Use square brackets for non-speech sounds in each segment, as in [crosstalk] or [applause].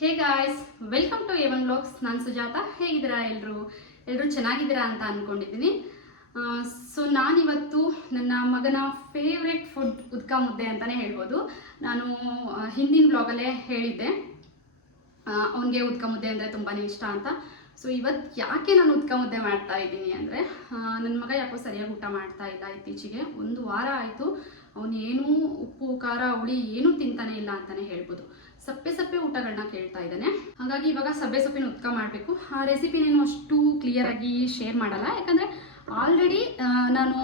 Hey guys welcome to Evan vlogs ನಾನು ಸುಜಾತ. ಹೇಗಿದ್ದೀರಾ ಎಲ್ಲರೂ ಎಲ್ಲರೂ ಚೆನ್ನಾಗಿದ್ದೀರಾ ಅಂತ ಅಂದ್ಕೊಂಡಿದ್ದೀನಿ ಸೊ ನಾನಿವತ್ತು ನನ್ನ ಮಗನ ಫೇವ್ರೆಟ್ ಫುಡ್ ಉದ್ಕ ಮುದ್ದೆ ಅಂತಲೇ ಹೇಳ್ಬೋದು. ನಾನು ಹಿಂದಿನ ಬ್ಲಾಗಲ್ಲೇ ಹೇಳಿದ್ದೆ. ಅವನಿಗೆ ಉದ್ಕ ಮುದ್ದೆ ಅಂದರೆ ತುಂಬಾ ಇಷ್ಟ ಅಂತ. ಸೊ ಇವತ್ತು ಯಾಕೆ ನಾನು ಉದ್ಕ ಮುದ್ದೆ ಮಾಡ್ತಾ ಇದ್ದೀನಿ ಅಂದರೆ ನನ್ನ ಮಗ ಯಾಕೋ ಸರಿಯಾಗಿ ಊಟ ಮಾಡ್ತಾ ಇಲ್ಲ ಇತ್ತೀಚೆಗೆ. ಒಂದು ವಾರ ಆಯಿತು. ಅವನು ಏನೂ ಉಪ್ಪು, ಖಾರ, ಹುಳಿ ಏನೂ ತಿಂತಾನೆ ಇಲ್ಲ ಅಂತಲೇ ಹೇಳ್ಬೋದು. ಸಪ್ಪೆ ಸಪ್ಪೆ ಊಟಗಳನ್ನ ಕೇಳ್ತಾ ಇದ್ದಾನೆ. ಹಾಗಾಗಿ ಇವಾಗ ಸಬ್ಬೆ ಸೊಪ್ಪಿನ ಉತ್ಕ ಮಾಡಬೇಕು. ಆ ರೆಸಿಪಿ ರೆಸಿಪಿನೇನು ಅಷ್ಟು ಕ್ಲಿಯರಾಗಿ ಶೇರ್ ಮಾಡಲ್ಲ. ಯಾಕಂದರೆ ಆಲ್ರೆಡಿ ನಾನು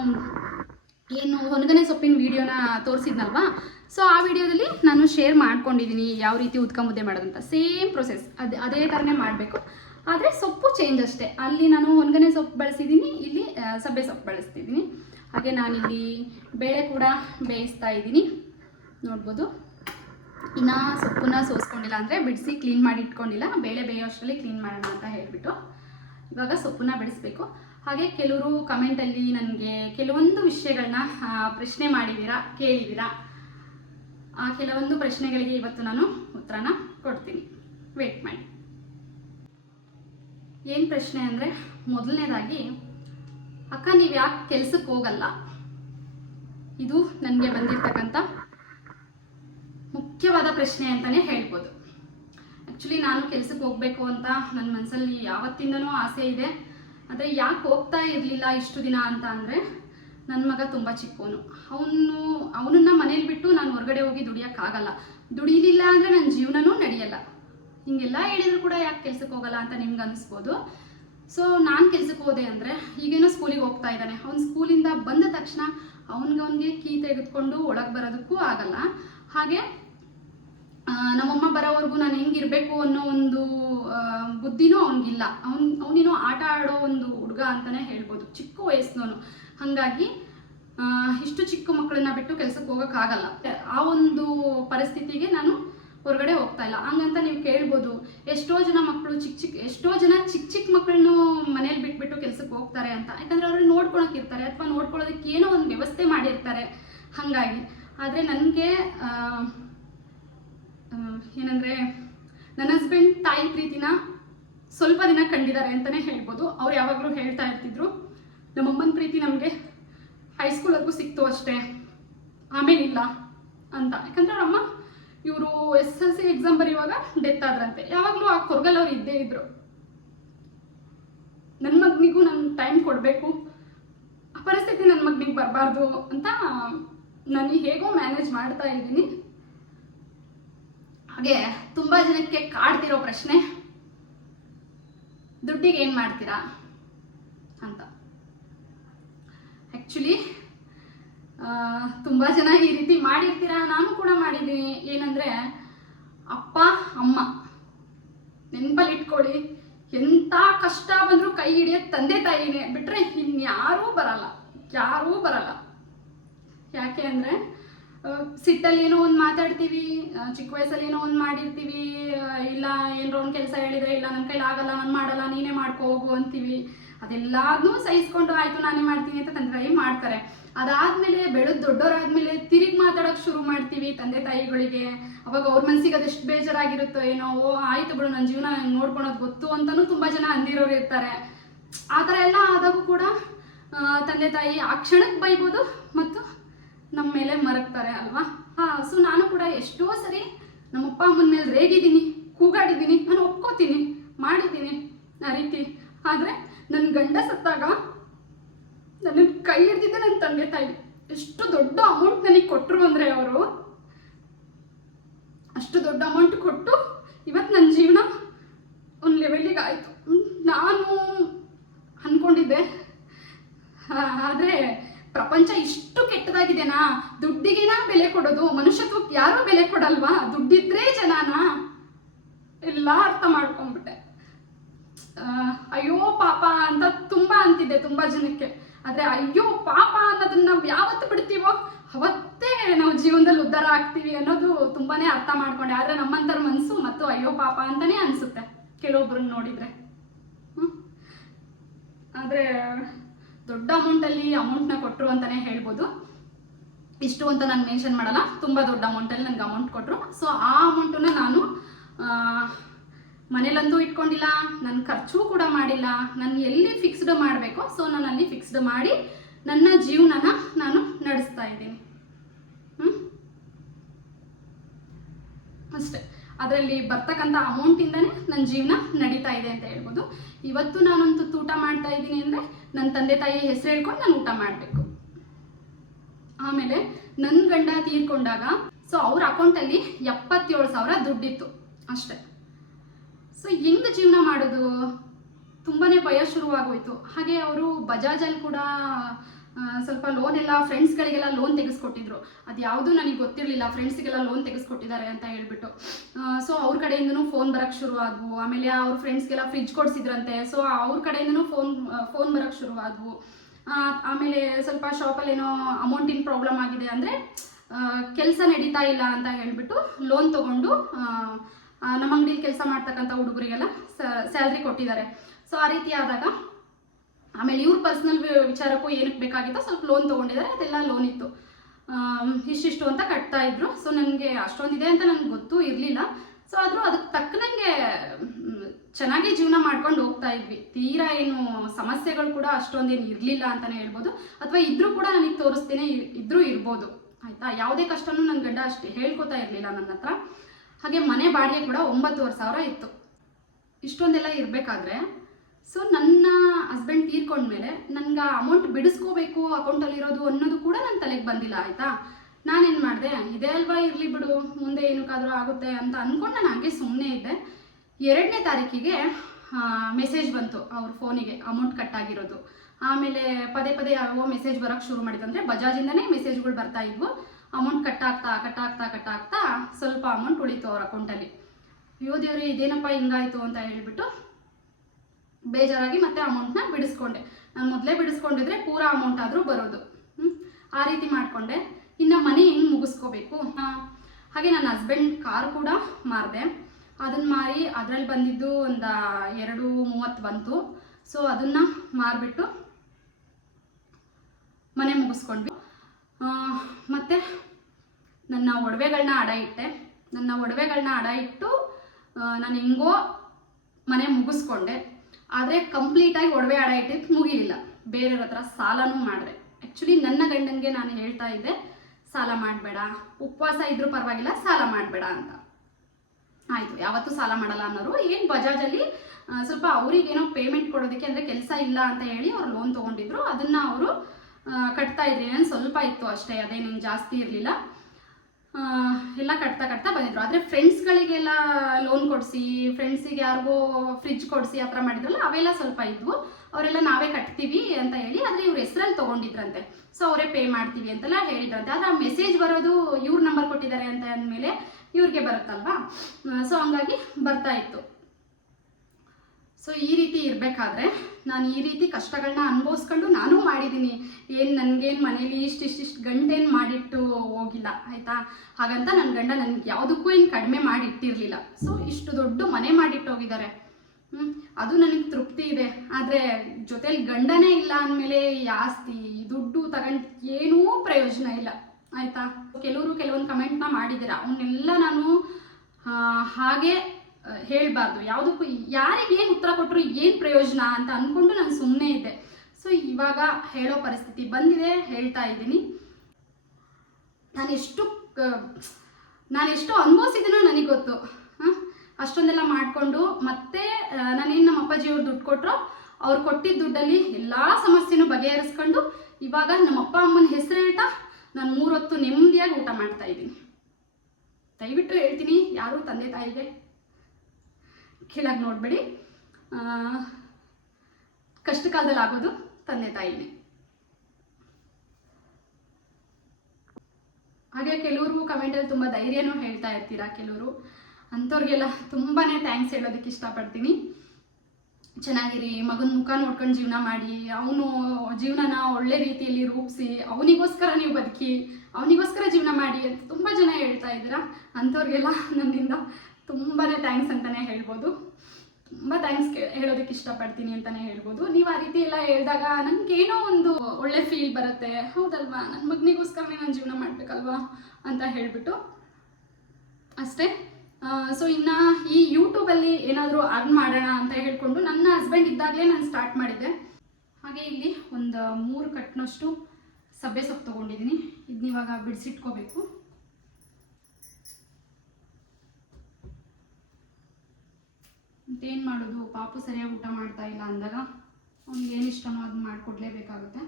ಏನು ಹೊನಗನೆ ಸೊಪ್ಪಿನ ವಿಡಿಯೋನ ತೋರಿಸಿದ್ನಲ್ವಾ? ಸೊ ಆ ವಿಡಿಯೋದಲ್ಲಿ ನಾನು ಶೇರ್ ಮಾಡ್ಕೊಂಡಿದ್ದೀನಿ ಯಾವ ರೀತಿ ಉದ್ಕ ಮುದ್ದೆ ಮಾಡೋದಂತ. ಸೇಮ್ ಪ್ರೊಸೆಸ್ ಅದೇ ಅದೇ ಥರನೇ ಮಾಡಬೇಕು. ಆದರೆ ಸೊಪ್ಪು ಚೇಂಜ್ ಅಷ್ಟೇ. ಅಲ್ಲಿ ನಾನು ಹೊನಗನೆ ಸೊಪ್ಪು ಬಳಸಿದ್ದೀನಿ ಇಲ್ಲಿ ಸಬ್ಬೆ ಸೊಪ್ಪು ಬಳಸ್ತಿದ್ದೀನಿ ಹಾಗೆ ನಾನಿಲ್ಲಿ ಬೇಳೆ ಕೂಡ ಬೇಯಿಸ್ತಾ ಇದ್ದೀನಿ. ನೋಡ್ಬೋದು. ಇನ್ನು ಸೊಪ್ಪನ್ನ ಸೋಸ್ಕೊಂಡಿಲ್ಲ ಅಂದರೆ ಬಿಡಿಸಿ ಕ್ಲೀನ್ ಮಾಡಿ ಇಟ್ಕೊಂಡಿಲ್ಲ, ಬೇಳೆ ಬೇಯೋ ಅಷ್ಟರಲ್ಲಿ ಕ್ಲೀನ್ ಮಾಡೋಣ ಅಂತ ಹೇಳಿಬಿಟ್ಟು ಇವಾಗ ಸೊಪ್ಪನ್ನ ಬಿಡಿಸ್ಬೇಕು. ಹಾಗೆ ಕೆಲವರು ಕಮೆಂಟಲ್ಲಿ ನನಗೆ ಕೆಲವೊಂದು ವಿಷಯಗಳನ್ನ ಪ್ರಶ್ನೆ ಮಾಡಿದ್ದೀರಾ ಕೇಳಿದ್ದೀರಾ ಆ, ಕೆಲವೊಂದು ಪ್ರಶ್ನೆಗಳಿಗೆ ಇವತ್ತು ನಾನು ಉತ್ತರನ ಕೊಡ್ತೀನಿ. ವೇಟ್ ಮಾಡಿ. ಏನು ಪ್ರಶ್ನೆ ಅಂದರೆ, ಮೊದಲನೇದಾಗಿ, ಅಕ್ಕ ನೀವು ಯಾಕೆ ಕೆಲ್ಸಕ್ಕೆ ಹೋಗಲ್ಲ? ಇದು ನನಗೆ ಬಂದಿರ್ತಕ್ಕಂಥ ಮುಖ್ಯವಾದ ಪ್ರಶ್ನೆ ಅಂತಲೇ ಹೇಳ್ಬೋದು. ಆ್ಯಕ್ಚುಲಿ ನಾನು ಕೆಲ್ಸಕ್ಕೆ ಹೋಗಬೇಕು ಅಂತ ನನ್ನ ಮನಸ್ಸಲ್ಲಿ ಯಾವತ್ತಿಂದನೂ ಆಸೆ ಇದೆ. ಆದರೆ ಯಾಕೆ ಹೋಗ್ತಾ ಇರಲಿಲ್ಲ ಇಷ್ಟು ದಿನ ಅಂತ ಅಂದರೆ ನನ್ನ ಮಗ ತುಂಬ ಚಿಕ್ಕವನು ಅವನು, ಅವನನ್ನ ಮನೇಲಿ ಬಿಟ್ಟು ನಾನು ಹೊರಗಡೆ ಹೋಗಿ ದುಡಿಯೋಕ್ಕಾಗಲ್ಲ ದುಡಿಲಿಲ್ಲ ಅಂದರೆ ನನ್ನ ಜೀವನನೂ ನಡೆಯಲ್ಲ. ಹಿಂಗೆಲ್ಲ ಹೇಳಿದ್ರು ಕೂಡ ಯಾಕೆ ಕೆಲ್ಸಕ್ಕೆ ಹೋಗಲ್ಲ ಅಂತ ನಿಮ್ಗೆ ಅನಿಸ್ಬೋದು. ಸೊ ನಾನು ಕೆಲ್ಸಕ್ಕೆ ಹೋದೆ ಅಂದರೆ ಈಗೇನೋ ಸ್ಕೂಲಿಗೆ ಹೋಗ್ತಾ ಇದ್ದಾನೆ. ಅವ್ನು ಸ್ಕೂಲಿಂದ ಬಂದ ತಕ್ಷಣ ಅವನಿಗೆ ಅವನಿಗೆ ಕೀ ತೆಗೆದುಕೊಂಡು ಒಳಗೆ ಬರೋದಕ್ಕೂ ಆಗಲ್ಲ. ಹಾಗೆ ನಮ್ಮಮ್ಮ ಬರೋವರೆಗೂ ನಾನು ಹೆಂಗಿರ್ಬೇಕು ಅನ್ನೋ ಒಂದು ಬುದ್ಧಿನೂ ಅವನಿಗಿಲ್ಲ. ಅವ್ನು ಅವನೇನೋ ಆಟ ಆಡೋ ಒಂದು ಹುಡುಗ ಅಂತಲೇ ಹೇಳ್ಬೋದು. ಚಿಕ್ಕ ವಯಸ್ಸಿನವನು. ಹಾಗಾಗಿ ಇಷ್ಟು ಚಿಕ್ಕ ಮಕ್ಕಳನ್ನ ಬಿಟ್ಟು ಕೆಲಸಕ್ಕೆ ಹೋಗೋಕ್ಕಾಗಲ್ಲ. ಆ ಒಂದು ಪರಿಸ್ಥಿತಿಗೆ ನಾನು ಹೊರಗಡೆ ಹೋಗ್ತಾ ಇಲ್ಲ. ಹಂಗಂತ ನೀವು ಕೇಳ್ಬೋದು. ಎಷ್ಟೋ ಜನ ಮಕ್ಕಳು ಚಿಕ್ಕ ಚಿಕ್ಕ ಎಷ್ಟೋ ಜನ ಚಿಕ್ಕ ಚಿಕ್ಕ ಮಕ್ಕಳನ್ನು ಮನೇಲಿ ಬಿಟ್ಬಿಟ್ಟು ಕೆಲಸಕ್ಕೆ ಹೋಗ್ತಾರೆ ಅಂತ. ಯಾಕಂದ್ರೆ ಅವ್ರನ್ನ ನೋಡ್ಕೊಳಕ್ ಇರ್ತಾರೆ ಅಥವಾ ನೋಡ್ಕೊಳ್ಳೋದಕ್ಕೆ ಏನೋ ಒಂದು ವ್ಯವಸ್ಥೆ ಮಾಡಿರ್ತಾರೆ. ಹಾಗಾಗಿ, ಆದರೆ ನನಗೆ ಏನಂದರೆ, ನನ್ನ ಹಸ್ಬೆಂಡ್ ತಾಯಿ ಪ್ರೀತಿನ ಸ್ವಲ್ಪ ದಿನ ಕಂಡಿದ್ದಾರೆ ಅಂತಲೇ ಹೇಳ್ಬೋದು. ಅವ್ರು ಯಾವಾಗಲೂ ಹೇಳ್ತಾ ಇರ್ತಿದ್ರು ನಮ್ಮಮ್ಮನ ಪ್ರೀತಿ ನಮಗೆ ಹೈಸ್ಕೂಲ್ವರೆಗೂ ಸಿಕ್ತು ಅಷ್ಟೇ. ಆಮೇಲಿಲ್ಲ ಅಂತ. ಯಾಕಂದ್ರೆ ಅವರಮ್ಮ ಇವರು ಎಸ್ ಎಲ್ ಸಿ ಎಕ್ಸಾಮ್ ಬರೆಯುವಾಗ ಡೆತ್ ಆದ್ರಂತೆ. ಯಾವಾಗಲೂ ಆ ಕೊರಗಲ್ ಅವ್ರು ಇದ್ದೇ ಇದ್ರು. ನನ್ನ ಮಗನಿಗೂ ನಾನು ಟೈಮ್ ಕೊಡಬೇಕು. ಆ ಪರಿಸ್ಥಿತಿ ನನ್ನ ಮಗನಿಗೆ ಬರಬಾರ್ದು ಅಂತ ನಾನು ಹೇಗೋ ಮ್ಯಾನೇಜ್ ಮಾಡ್ತಾ ಇದ್ದೀನಿ. ಹಾಗೆ ತುಂಬಾ ಜನಕ್ಕೆ ಕಾಡ್ತಿರೋ ಪ್ರಶ್ನೆ, ದುಡ್ಡಿಗೆ ಏನು ಮಾಡ್ತೀರಾ ಅಂತ. ಆ್ಯಕ್ಚುಲಿ ತುಂಬ ಜನ ಈ ರೀತಿ ಮಾಡಿರ್ತೀರಾ? ನಾನು ಕೂಡ ಮಾಡಿದ್ದೀನಿ. ಏನಂದರೆ, ಅಪ್ಪ, ಅಮ್ಮ ನೆನಪಲ್ಲಿ ಇಟ್ಕೊಳ್ಳಿ ಎಂಥ ಕಷ್ಟ ಬಂದರೂ ಕೈ ಹಿಡಿಯೋದು ತಂದೆ ತಾಯಿನೇ. ಬಿಟ್ಟರೆ ಇನ್ಯಾರೂ ಬರಲ್ಲ. ಯಾರೂ ಬರಲ್ಲ. ಯಾಕೆ ಅಂದರೆ ಸಿಟ್ಟಲ್ಲಿ ಏನೋ ಒಂದು ಮಾತಾಡ್ತೀವಿ ಚಿಕ್ಕ ವಯಸ್ಸಲ್ಲಿ ಏನೋ ಒಂದು ಮಾಡಿರ್ತೀವಿ ಇಲ್ಲ ಏನರೋ ಒಂದು ಕೆಲಸ ಹೇಳಿದ್ರೆ ಇಲ್ಲ ನನ್ನ ಕೈಲಿ ಆಗಲ್ಲ, ನಾನು ಮಾಡಲ್ಲ, ನೀನೇ ಮಾಡ್ಕೊ ಹೋಗು ಅಂತೀವಿ. ಅದೆಲ್ಲದನ್ನೂ ಸಹಿಸ್ಕೊಂಡು ಆಯಿತು, ನಾನೇ ಮಾಡ್ತೀನಿ ಅಂತ ತಂದೆ ತಾಯಿ ಮಾಡ್ತಾರೆ. ಅದಾದ್ಮೇಲೆ ಬೆಳೆದು ದೊಡ್ಡವರಾದ್ಮೇಲೆ ತಿರುಗಿ ಮಾತಾಡೋಕೆ ಶುರು ಮಾಡ್ತೀವಿ ತಂದೆ ತಾಯಿಗಳಿಗೆ. ಅವಾಗ ಅವ್ರ ಮನ್ಸಿಗೆ ಅದೆಷ್ಟು ಬೇಜಾರಾಗಿರುತ್ತೋ ಏನೋ, ಓ, ಆಯಿತು ಬಿಡು ನನ್ನ ಜೀವನ ನೋಡ್ಕೊಳೋದು ಗೊತ್ತು ಅಂತಲೂ ತುಂಬ ಜನ ಅಂದಿರೋರು ಇರ್ತಾರೆ. ಆ ಥರ ಎಲ್ಲ ಆದಾಗೂ ಕೂಡ ತಂದೆ ತಾಯಿ ಆ ಕ್ಷಣಕ್ಕೆ ಬೈಬೋದು ಮತ್ತು ನಮ್ಮ ಮೇಲೆ ಮರಗ್ತಾರೆ ಅಲ್ವಾ? ಹಾ ಸೊ ನಾನು ಕೂಡ ಎಷ್ಟೋ ಸರಿ ನಮ್ಮಪ್ಪ ಅಮ್ಮನ ಮೇಲೆ ರೇಗಿದ್ದೀನಿ, ಕೂಗಾಡಿದ್ದೀನಿ, ನಾನು ಒಪ್ಕೋತೀನಿ, ಮಾಡಿದ್ದೀನಿ ಆ ರೀತಿ. ಆದರೆ ನನ್ನ ಗಂಡ ಸತ್ತಾಗ ನನ್ನ ಕೈ ಹಿಡ್ದಿದ್ದೆ ನನ್ನ ತಂದೆ ತಾಯಿ. ಎಷ್ಟು ದೊಡ್ಡ ಅಮೌಂಟ್ ನನಗೆ ಕೊಟ್ಟರು ಅಂದರೆ ಅವರು, ಅಷ್ಟು ದೊಡ್ಡ ಅಮೌಂಟ್ ಕೊಟ್ಟು ಇವತ್ತು ನನ್ನ ಜೀವನ ಒಂದು ಲೆವೆಲಿಗೆ ಆಯಿತು. ನಾನು ಅಂದ್ಕೊಂಡಿದ್ದೆ ಆದರೆ ಪ್ರಪಂಚ ಇಷ್ಟು ಕೆಟ್ಟದಾಗಿದೆನಾ? ದುಡ್ಡಿಗೇನ ಬೆಲೆ ಕೊಡೋದು? ಮನುಷ್ಯತ್ವಕ್ಕೆ ಯಾರು ಬೆಲೆ ಕೊಡಲ್ವಾ? ದುಡ್ಡಿದ್ರೆ ಜನಾನ? ಎಲ್ಲ ಅರ್ಥ ಮಾಡ್ಕೊಂಡ್ಬಿಟ್ಟೆ. ಅಯ್ಯೋ ಪಾಪ ಅಂತ ತುಂಬಾ ಅಂತಿದ್ದೆ ತುಂಬಾ ಜನಕ್ಕೆ. ಆದ್ರೆ ಅಯ್ಯೋ ಪಾಪ ಅನ್ನೋದನ್ನ ನಾವು ಯಾವತ್ತು ಬಿಡ್ತೀವೋ? ಅವತ್ತೇ ನಾವು ಜೀವನದಲ್ಲಿ ಉದ್ಧಾರ ಆಗ್ತೀವಿ ಅನ್ನೋದು ತುಂಬಾನೇ ಅರ್ಥ ಮಾಡ್ಕೊಂಡೆ. ಆದ್ರೆ ನಮ್ಮಂತರ ಮನಸ್ಸು ಮತ್ತು ಅಯ್ಯೋ ಪಾಪ ಅಂತಾನೆ ಅನ್ಸುತ್ತೆ. ಕೆಲವೊಬ್ರನ್ನ ನೋಡಿದ್ರೆ. ಆದ್ರೆ ದೊಡ್ಡ ಅಮೌಂಟಲ್ಲಿ ಅಮೌಂಟ್ನ ಕೊಟ್ಟರು ಅಂತಾನೆ ಹೇಳ್ಬೋದು. ಇಷ್ಟು ಅಂತ ನಾನು ಮೆನ್ಷನ್ ಮಾಡಲ್ಲ, ತುಂಬ ದೊಡ್ಡ ಅಮೌಂಟಲ್ಲಿ ನನಗೆ ಅಮೌಂಟ್ ಕೊಟ್ಟರು ಸೊ ಆ ಅಮೌಂಟನ್ನ ನಾನು ಮನೇಲಂತೂ ಇಟ್ಕೊಂಡಿಲ್ಲ ನನ್ನ ಖರ್ಚು ಕೂಡ ಮಾಡಿಲ್ಲ, ನಾನು ಎಲ್ಲಿ ಫಿಕ್ಸ್ಡ್ ಮಾಡಬೇಕು ಸೊ ನಾನು ಅಲ್ಲಿ ಫಿಕ್ಸ್ಡ್ ಮಾಡಿ ನನ್ನ ಜೀವನನ ನಾನು ನಡೆಸ್ತಾ ಇದ್ದೀನಿ. ಅಷ್ಟೇ. ಅದರಲ್ಲಿ ಬರ್ತಕ್ಕಂಥ ಅಮೌಂಟಿಂದನೇ ನನ್ನ ಜೀವನ ನಡೀತಾ ಇದೆ ಅಂತ ಹೇಳ್ಬೋದು. ಇವತ್ತು ನಾನೊಂದು ಊಟ ಮಾಡ್ತಾ ಇದ್ದೀನಿ ಅಂದರೆ ನನ್ನ ತಂದೆ ತಾಯಿ ಹೆಸರು ಹೇಳ್ಕೊಂಡು ನಾನು ಊಟ ಮಾಡಬೇಕು. ಆಮೇಲೆ ನನ್ನ ಗಂಡ ತೀರ್ಕೊಂಡಾಗ ಸೊ ಅವ್ರ ಅಕೌಂಟಲ್ಲಿ ಎಪ್ಪತ್ತೇಳು ಸಾವಿರ ದುಡ್ಡಿತ್ತು ಅಷ್ಟೇ. ಸೊ ಹೆಂಗ್ ಜೀವನ ಮಾಡೋದು? ತುಂಬಾನೇ ಭಯ ಶುರುವಾಗೋಯ್ತು. ಹಾಗೆ ಅವರು ಬಜಾಜಲ್ಲಿ ಕೂಡ ಸ್ವಲ್ಪ ಲೋನ್ ಎಲ್ಲ ಫ್ರೆಂಡ್ಸ್ಗಳಿಗೆಲ್ಲ ಲೋನ್ ತೆಗೆಸ್ಕೊಟ್ಟಿದ್ರು. ಅದು ಯಾವುದೂ ನನಗೆ ಗೊತ್ತಿರಲಿಲ್ಲ. ಫ್ರೆಂಡ್ಸ್ಗೆಲ್ಲ ಲೋನ್ ತೆಗೆಸ್ಕೊಟ್ಟಿದ್ದಾರೆ ಅಂತ ಹೇಳ್ಬಿಟ್ಟು. ಸೊ ಅವ್ರ ಕಡೆಯಿಂದನೂ ಫೋನ್ ಬರೋಕ್ಕೆ ಶುರು ಆದ್ವು. ಆಮೇಲೆ ಅವ್ರ ಫ್ರೆಂಡ್ಸ್ಗೆಲ್ಲ ಫ್ರಿಜ್ ಕೊಡಿಸಿದ್ರಂತೆ. ಸೊ ಅವ್ರ ಕಡೆಯಿಂದನೂ ಫೋನ್ ಫೋನ್ ಬರೋಕ್ಕೆ ಶುರು ಆದ್ವು. ಆಮೇಲೆ ಸ್ವಲ್ಪ ಶಾಪಲ್ಲೇನೋ ಅಮೌಂಟಿನ ಪ್ರಾಬ್ಲಮ್ ಆಗಿದೆ ಅಂದರೆ ಕೆಲಸ ನಡೀತಾ ಇಲ್ಲ ಅಂತ ಹೇಳ್ಬಿಟ್ಟು ಲೋನ್ ತಗೊಂಡು ನಮ್ಮ ಅಂಗಡಿಲಿ ಕೆಲಸ ಮಾಡ್ತಕ್ಕಂಥ ಹುಡುಗರಿಗೆಲ್ಲ ಸ್ಯಾಲ್ರಿ ಕೊಟ್ಟಿದ್ದಾರೆ. ಸೊ ಆ ರೀತಿ ಆದಾಗ ಆಮೇಲೆ ಇವ್ರ ಪರ್ಸ್ನಲ್ ವಿಚಾರಕ್ಕೂ ಏನಕ್ಕೆ ಬೇಕಾಗಿತ್ತು ಸ್ವಲ್ಪ ಲೋನ್ ತೊಗೊಂಡಿದ್ದಾರೆ ಅದೆಲ್ಲ ಲೋನ್ ಇತ್ತು. ಇಷ್ಟಿಷ್ಟು ಅಂತ ಕಟ್ತಾ ಇದ್ರು. ಸೊ ನನಗೆ ಅಷ್ಟೊಂದಿದೆ ಅಂತ ನನಗೆ ಗೊತ್ತೂ ಇರಲಿಲ್ಲ. ಸೊ ಆದರೂ ಅದಕ್ಕೆ ತಕ್ಕನಂಗೆ ಚೆನ್ನಾಗಿ ಜೀವನ ಮಾಡ್ಕೊಂಡು ಹೋಗ್ತಾ ಇದ್ವಿ. ತೀರಾ ಏನು ಸಮಸ್ಯೆಗಳು ಕೂಡ ಅಷ್ಟೊಂದೇನು ಇರಲಿಲ್ಲ ಅಂತಲೇ ಹೇಳ್ಬೋದು. ಅಥವಾ ಇದ್ರೂ ಕೂಡ ನನಗೆ ತೋರಿಸ್ತೇನೆ ಇದ್ರೂ ಇರ್ಬೋದು. ಆಯಿತಾ? ಯಾವುದೇ ಕಷ್ಟನೂ ನನ್ನ ಗಂಡ ಅಷ್ಟೇ ಹೇಳ್ಕೊತಾ ಇರಲಿಲ್ಲ ನನ್ನ ಹತ್ರ. ಹಾಗೆ ಮನೆ ಬಾಡಿಗೆ ಕೂಡ ಒಂಬತ್ತುವರೆ ಸಾವಿರ ಇತ್ತು. ಇಷ್ಟೊಂದೆಲ್ಲ ಇರಬೇಕಾದ್ರೆ ಸೊ ನನ್ನ ಹಸ್ಬೆಂಡ್ ತೀರ್ಕೊಂಡ್ಮೇಲೆ ನನ್ಗೆ ಅಮೌಂಟ್ ಬಿಡಿಸ್ಕೋಬೇಕು ಅಕೌಂಟಲ್ಲಿರೋದು ಅನ್ನೋದು ಕೂಡ ನನ್ನ ತಲೆಗೆ ಬಂದಿಲ್ಲ, ಆಯ್ತಾ? ನಾನೇನು ಮಾಡಿದೆ? ಇದೇ ಅಲ್ವಾ, ಇರಲಿ ಬಿಡು, ಮುಂದೆ ಏನಕ್ಕಾದರೂ ಆಗುತ್ತೆ ಅಂತ ಅಂದ್ಕೊಂಡು ನಾನು ಹಂಗೆ ಸುಮ್ಮನೆ ಇದ್ದೆ. ಎರಡನೇ ತಾರೀಕಿಗೆ ಮೆಸೇಜ್ ಬಂತು ಅವ್ರ ಫೋನಿಗೆ ಅಮೌಂಟ್ ಕಟ್ ಆಗಿರೋದು. ಆಮೇಲೆ ಪದೇ ಪದೇ ಯಾವ ಮೆಸೇಜ್ ಬರೋಕ್ಕೆ ಶುರು ಮಾಡಿದ್ದು. ಅಂದರೆ ಬಜಾಜಿಂದನೇ ಮೆಸೇಜ್ಗಳು ಬರ್ತಾ ಇದ್ವು. ಅಮೌಂಟ್ ಕಟ್ ಕಟ್ಟಾಗ್ತಾ ಕಟ್ ಆಗ್ತಾ ಕಟ್ ಆಗ್ತಾ ಸ್ವಲ್ಪ ಅಮೌಂಟ್ ಉಳಿತು ಅವ್ರ ಅಕೌಂಟಲ್ಲಿ ಅಯ್ಯೋ ದೇವ್ರೆ, ಇದೇನಪ್ಪ ಹಿಂಗಾಯಿತು ಅಂತ ಹೇಳ್ಬಿಟ್ಟು ಬೇಜಾರಾಗಿ ಮತ್ತೆ ಅಮೌಂಟ್ನ ಬಿಡಿಸ್ಕೊಂಡೆ. ನಾನು ಮೊದಲೇ ಬಿಡಿಸ್ಕೊಂಡಿದ್ರೆ ಪೂರಾ ಅಮೌಂಟ್ ಆದರೂ ಬರೋದು. ಆ ರೀತಿ ಮಾಡಿಕೊಂಡೆ. ಇನ್ನು ಮನೆ ಹೆಂಗೆ ಮುಗಿಸ್ಕೋಬೇಕು? ಹಾಗೆ ನನ್ನ ಹಸ್ಬೆಂಡ್ ಕಾರ್ ಕೂಡ ಮಾರಿದೆ. ಅದನ್ನ ಮಾರಿ ಅದರಲ್ಲಿ ಬಂದಿದ್ದು ಒಂದು ಎರಡು ಮೂವತ್ತು ಬಂತು. ಸೊ ಅದನ್ನು ಮಾರಿಬಿಟ್ಟು ಮನೆ ಮುಗಿಸ್ಕೊಂಡ್ವಿ. ಮತ್ತೆ ನನ್ನ ಒಡವೆಗಳನ್ನ ಅಡ ಇಟ್ಟೆ. ನನ್ನ ಒಡವೆಗಳನ್ನ ಅಡ ಇಟ್ಟು ನಾನು ಹೆಂಗೋ ಮನೆ ಮುಗಿಸ್ಕೊಂಡೆ. ಆದರೆ ಕಂಪ್ಲೀಟಾಗಿ ಒಡವೆ ಅಡ ಇಟ್ಟಿದ್ದು ಮುಗಿಲಿಲ್ಲ. ಬೇರೆಯವ್ರ ಹತ್ರ ಸಾಲನೂ ಮಾಡಿದೆ. ಆ್ಯಕ್ಚುಲಿ ನನ್ನ ಗಂಡನಿಗೆ ನಾನು ಹೇಳ್ತಾ ಇದ್ದೆ, ಸಾಲ ಮಾಡಬೇಡ. ಉಪವಾಸ ಇದ್ರೂ ಪರವಾಗಿಲ್ಲ, ಸಾಲ ಮಾಡಬೇಡ ಅಂತ. ಆಯಿತು, ಯಾವತ್ತೂ ಸಾಲ ಮಾಡಲ್ಲ ಅನ್ನೋರು ಏನು ಬಜಾಜಲ್ಲಿ ಸ್ವಲ್ಪ ಅವ್ರಿಗೇನೋ ಪೇಮೆಂಟ್ ಕೊಡೋದಕ್ಕೆ ಅಂದರೆ ಕೆಲಸ ಇಲ್ಲ ಅಂತ ಹೇಳಿ ಅವ್ರು ಲೋನ್ ತೊಗೊಂಡಿದ್ರು. ಅದನ್ನು ಅವರು ಕಟ್ತಾ ಇದ್ರಿ. ಸ್ವಲ್ಪ ಇತ್ತು ಅಷ್ಟೇ ಅದೇನೇನು ಜಾಸ್ತಿ ಇರಲಿಲ್ಲ. ಎಲ್ಲ ಕಟ್ತಾ ಕಟ್ತಾ ಬಂದಿದ್ರು. ಆದರೆ ಫ್ರೆಂಡ್ಸ್ಗಳಿಗೆಲ್ಲ ಲೋನ್ ಕೊಡಿಸಿ ಫ್ರೆಂಡ್ಸಿಗೆ ಯಾರಿಗೋ ಫ್ರಿಜ್ ಕೊಡಿಸಿ ಆ ಥರ ಮಾಡಿದ್ರಲ್ಲ, ಅವೆಲ್ಲ ಸ್ವಲ್ಪ ಇದ್ವು. ಅವರೆಲ್ಲ ನಾವೇ ಕಟ್ತೀವಿ ಅಂತ ಹೇಳಿ ಆದರೆ ಇವ್ರ ಹೆಸರಲ್ಲಿ ತೊಗೊಂಡಿದ್ರಂತೆ. ಸೊ ಅವರೇ ಪೇ ಮಾಡ್ತೀವಿ ಅಂತೆಲ್ಲ ಹೇಳಿದ್ರಂತೆ. ಆದರೆ ಆ ಮೆಸೇಜ್ ಬರೋದು ಇವ್ರ ನಂಬರ್ ಕೊಟ್ಟಿದ್ದಾರೆ ಅಂತ ಅಂದಮೇಲೆ ಇವ್ರಿಗೆ ಬರುತ್ತಲ್ವಾ? ಸೊ ಹಂಗಾಗಿ ಬರ್ತಾ ಇತ್ತು. ಸೊ ಈ ರೀತಿ ಇರಬೇಕಾದ್ರೆ ನಾನು ಈ ರೀತಿ ಕಷ್ಟಗಳನ್ನ ಅನುಭವಿಸ್ಕೊಂಡು ನಾನು ಮಾಡಿದ್ದೀನಿ. ಏನು ನನಗೇನು ಮನೇಲಿ ಇಷ್ಟಿಷ್ಟಿಷ್ಟು ಗಂಟೇನು ಮಾಡಿಟ್ಟು ಹೋಗಿಲ್ಲ, ಆಯಿತಾ? ಹಾಗಂತ ನನ್ನ ಗಂಡ ನನಗೆ ಯಾವುದಕ್ಕೂ ಏನು ಕಡಿಮೆ ಮಾಡಿಟ್ಟಿರಲಿಲ್ಲ. ಸೊ ಇಷ್ಟು ದೊಡ್ಡ ಮನೆ ಮಾಡಿಟ್ಟು ಹೋಗಿದ್ದಾರೆ ಅದು ನನಗೆ ತೃಪ್ತಿ ಇದೆ. ಆದರೆ ಜೊತೆಲಿ ಗಂಡನೇ ಇಲ್ಲ ಅಂದಮೇಲೆ ಜಾಸ್ತಿ ದುಡ್ಡು ತಗೊಂಡು ಏನೂ ಪ್ರಯೋಜನ ಇಲ್ಲ, ಆಯಿತಾ? ಕೆಲವರು ಕೆಲವೊಂದು ಕಮೆಂಟ್ನ ಮಾಡಿದ್ದೀರಾ? ಅವನ್ನೆಲ್ಲ ನಾನು ಹಾಗೆ ಹೇಳಬಾರ್ದು. ಯಾವುದಕ್ಕೂ ಯಾರಿಗೆ ಏನು ಉತ್ತರ ಕೊಟ್ಟರು ಏನು ಪ್ರಯೋಜನ ಅಂತ ಅಂದ್ಕೊಂಡು ನಾನು ಸುಮ್ಮನೆ ಇದ್ದೆ. ಸೊ ಇವಾಗ ಹೇಳೋ ಪರಿಸ್ಥಿತಿ ಬಂದಿದೆ, ಹೇಳ್ತಾ ಇದ್ದೀನಿ. ನಾನು ಎಷ್ಟು ನಾನು ಎಷ್ಟು ಅನುಭವಿಸಿದ್ದೀನೋ ನನಗೆ ಗೊತ್ತು. ಅಷ್ಟೊಂದೆಲ್ಲ ಮಾಡಿಕೊಂಡು ಮತ್ತೆ ನಾನೇನು ನಮ್ಮ ಅಪ್ಪಾಜಿಯವ್ರು ದುಡ್ಡು ಕೊಟ್ಟರು ಅವ್ರು ಕೊಟ್ಟಿದ್ದ ದುಡ್ಡಲ್ಲಿ ಎಲ್ಲ ಸಮಸ್ಯೆನೂ ಬಗೆಹರಿಸ್ಕೊಂಡು ಇವಾಗ ನಮ್ಮ ಅಪ್ಪ ಅಮ್ಮನ ಹೆಸರು ಹೇಳ್ತಾ ನಾನು ಮೂರೊತ್ತು ನೆಮ್ಮದಿಯಾಗಿ ಊಟ ಮಾಡ್ತಾ ಇದ್ದೀನಿ. ದಯವಿಟ್ಟು ಹೇಳ್ತೀನಿ, ಯಾರೂ ತಂದೆ ತಾಯಿಗೆ. ಕೆಳಗೆ ನೋಡಬೇಡಿ. ಕಷ್ಟ ಕಾಲದಲ್ಲಿ ಆಗೋದು ತಂದೆ ತಾಯಿನೇ. ಹಾಗೆ ಕೆಲವರು ಕಮೆಂಟಲ್ಲಿ ತುಂಬ ಧೈರ್ಯನೂ ಹೇಳ್ತಾ ಇರ್ತೀರಾ ಕೆಲವರು? ಅಂಥವ್ರಿಗೆಲ್ಲ ತುಂಬಾ ಥ್ಯಾಂಕ್ಸ್ ಹೇಳೋದಕ್ಕೆ ಇಷ್ಟಪಡ್ತೀನಿ. ಚೆನ್ನಾಗಿರಿ, ಮಗನ ಮುಖ ನೋಡ್ಕೊಂಡು ಜೀವನ ಮಾಡಿ, ಅವನು ಜೀವನನ ಒಳ್ಳೆ ರೀತಿಯಲ್ಲಿ ರೂಪಿಸಿ, ಅವನಿಗೋಸ್ಕರ ನೀವು ಬದುಕಿ, ಅವನಿಗೋಸ್ಕರ ಜೀವನ ಮಾಡಿ ಅಂತ ತುಂಬ ಜನ ಹೇಳ್ತಾ ಇದ್ದೀರಾ. ಅಂಥವ್ರಿಗೆಲ್ಲ ನನ್ನಿಂದ ತುಂಬಾ ಥ್ಯಾಂಕ್ಸ್ ಅಂತಲೇ ಹೇಳ್ಬೋದು. ತುಂಬ ಥ್ಯಾಂಕ್ಸ್ ಹೇಳೋದಕ್ಕೆ ಇಷ್ಟಪಡ್ತೀನಿ ಅಂತಲೇ ಹೇಳ್ಬೋದು. ನೀವು ಆ ರೀತಿ ಎಲ್ಲ ಹೇಳಿದಾಗ ನನಗೇನೋ ಒಂದು ಒಳ್ಳೆ ಫೀಲ್ ಬರುತ್ತೆ. ಹೌದಲ್ವಾ? ನನ್ನ ಮಗನಿಗೋಸ್ಕರನೇ ನಾನು ಜೀವನ ಮಾಡಬೇಕಲ್ವಾ ಅಂತ ಹೇಳಿಬಿಟ್ಟು ಅಷ್ಟೇ. ಸೊ ಇನ್ನು ಈ ಯೂಟ್ಯೂಬಲ್ಲಿ ಏನಾದರೂ ಅರ್ನ್ ಮಾಡೋಣ ಅಂತ ಹೇಳ್ಕೊಂಡು ನನ್ನ ಹಸ್ಬೆಂಡ್ ಇದ್ದಾಗಲೇ ನಾನು ಸ್ಟಾರ್ಟ್ ಮಾಡಿದ್ದೆ. ಹಾಗೆ ಇಲ್ಲಿ ಒಂದು ಮೂರು ಕಟ್ನಷ್ಟು ಸಬ್ಬೆ ಸೊಪ್ಪು ತೊಗೊಂಡಿದ್ದೀನಿ. ಇದನ್ನ ಇವಾಗ ಬಿಡಿಸಿಟ್ಕೋಬೇಕು. ಮತ್ತೇನು ಮಾಡೋದು? ಪಾಪು ಸರಿಯಾಗಿ ಊಟ ಮಾಡ್ತಾ ಇಲ್ಲ ಅಂದಾಗ ಅವ್ನಿಗೆ ಏನು ಇಷ್ಟನೋ ಅದನ್ನ ಮಾಡಿಕೊಡ್ಲೇಬೇಕಾಗುತ್ತೆ.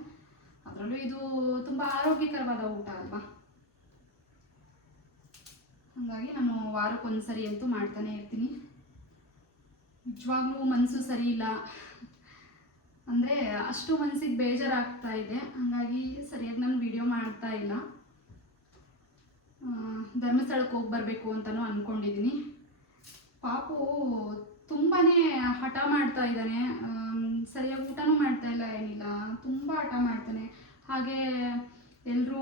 ಅದರಲ್ಲೂ ಇದು ತುಂಬ ಆರೋಗ್ಯಕರವಾದ ಊಟ ಅಲ್ವಾ? ಹಾಗಾಗಿ ನಾನು ವಾರಕ್ಕೊಂದ್ಸರಿ ಅಂತೂ ಮಾಡ್ತಾನೆ ಇರ್ತೀನಿ. ನಿಜವಾಗ್ಲೂ ಮನಸ್ಸು ಸರಿ ಇಲ್ಲ. ಅಂದರೆ ಅಷ್ಟು ಮನಸ್ಸಿಗೆ ಬೇಜಾರಾಗ್ತಾ ಇದೆ. ಹಾಗಾಗಿ ಸರಿಯಾಗಿ ನಾನು ವಿಡಿಯೋ ಮಾಡ್ತಾ ಇಲ್ಲ. ಧರ್ಮಸ್ಥಳಕ್ಕೆ ಹೋಗಿ ಬರಬೇಕು ಅಂತಲೂ ಅಂದ್ಕೊಂಡಿದ್ದೀನಿ ಪಾಪು ತುಂಬಾ ಹಠ ಮಾಡ್ತಾ ಇದ್ದಾನೆ. ಸರಿಯಾಗಿ ಊಟನೂ ಮಾಡ್ತಾ ಇಲ್ಲ, ಏನಿಲ್ಲ. ತುಂಬ ಹಠ ಮಾಡ್ತಾನೆ. ಹಾಗೆ ಎಲ್ಲರೂ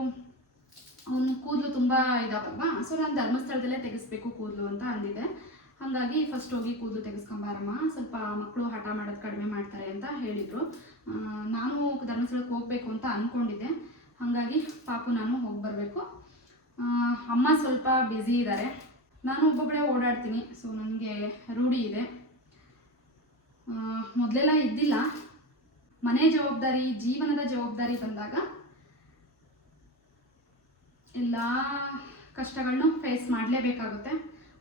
ಅವನು ಕೂದಲು ತುಂಬ ಇದಾವಲ್ವಾ ಸೊ ನಾನು ಧರ್ಮಸ್ಥಳದಲ್ಲೇ ತೆಗೆಸ್ಬೇಕು ಕೂದಲು ಅಂತ ಅಂದಿದ್ದೆ. ಹಾಗಾಗಿ ಫಸ್ಟ್ ಹೋಗಿ ಕೂದಲು ತೆಗೆಸ್ಕೊಂಬಾರಮ್ಮ. ಸ್ವಲ್ಪ ಮಕ್ಕಳು ಹಠ ಮಾಡೋದು ಕಡಿಮೆ ಮಾಡ್ತಾರೆ ಅಂತ ಹೇಳಿದರು. ನಾನು ಧರ್ಮಸ್ಥಳಕ್ಕೆ ಹೋಗಬೇಕು ಅಂತ ಅಂದ್ಕೊಂಡಿದ್ದೆ ಹಾಗಾಗಿ ಪಾಪು ನಾನು ಹೋಗಿ ಬರಬೇಕು ಅಮ್ಮ ಸ್ವಲ್ಪ ಬ್ಯುಸಿ ಇದ್ದಾರೆ ನಾನು ಒಬ್ಬೊಬ್ಬಳೇ ಓಡಾಡ್ತೀನಿ ಸೊ ನನಗೆ ರೂಢಿ ಇದೆ. ಮೊದಲೆಲ್ಲ ಇದ್ದಿಲ್ಲ. ಮನೆ ಜವಾಬ್ದಾರಿ, ಜೀವನದ ಜವಾಬ್ದಾರಿ ಬಂದಾಗ ಎಲ್ಲ ಕಷ್ಟಗಳನ್ನೂ ಫೇಸ್ ಮಾಡಲೇಬೇಕಾಗುತ್ತೆ.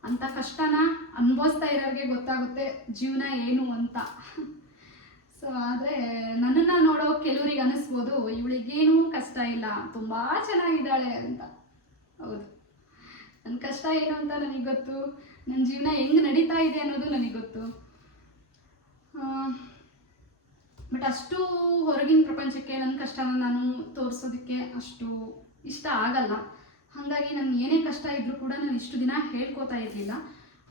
ಅಂಥ ಕಷ್ಟನ ಅನುಭವಿಸ್ತಾ ಇರೋರಿಗೆ ಗೊತ್ತಾಗುತ್ತೆ ಜೀವನ ಏನು ಅಂತ. ಸೊ ಆದರೆ ನನ್ನನ್ನು ನೋಡೋ ಕೆಲವರಿಗೆ ಅನಿಸ್ಬೋದು, ಇವಳಿಗೇನು ಕಷ್ಟ ಇಲ್ಲ, ತುಂಬ ಚೆನ್ನಾಗಿದ್ದಾಳೆ ಅಂತ. ಹೌದು. ನನ್ನ ಕಷ್ಟ ಏನು ಅಂತ ನನಗೆ ಗೊತ್ತು. ನನ್ನ ಜೀವನ ಹೆಂಗೆ ನಡೀತಾ ಇದೆ ಅನ್ನೋದು ನನಗೆ ಗೊತ್ತು. ಬಟ್ ಅಷ್ಟು ಹೊರಗಿನ ಪ್ರಪಂಚಕ್ಕೆ ನನ್ನ ಕಷ್ಟನ ನಾನು ತೋರಿಸೋದಕ್ಕೆ ಅಷ್ಟು ಇಷ್ಟ ಆಗಲ್ಲ. ಹಾಗಾಗಿ ನಾನು ಏನೇ ಕಷ್ಟ ಇದ್ದರೂ ಕೂಡ ನಾನು ಇಷ್ಟು ದಿನ ಹೇಳ್ಕೊತಾ ಇರಲಿಲ್ಲ.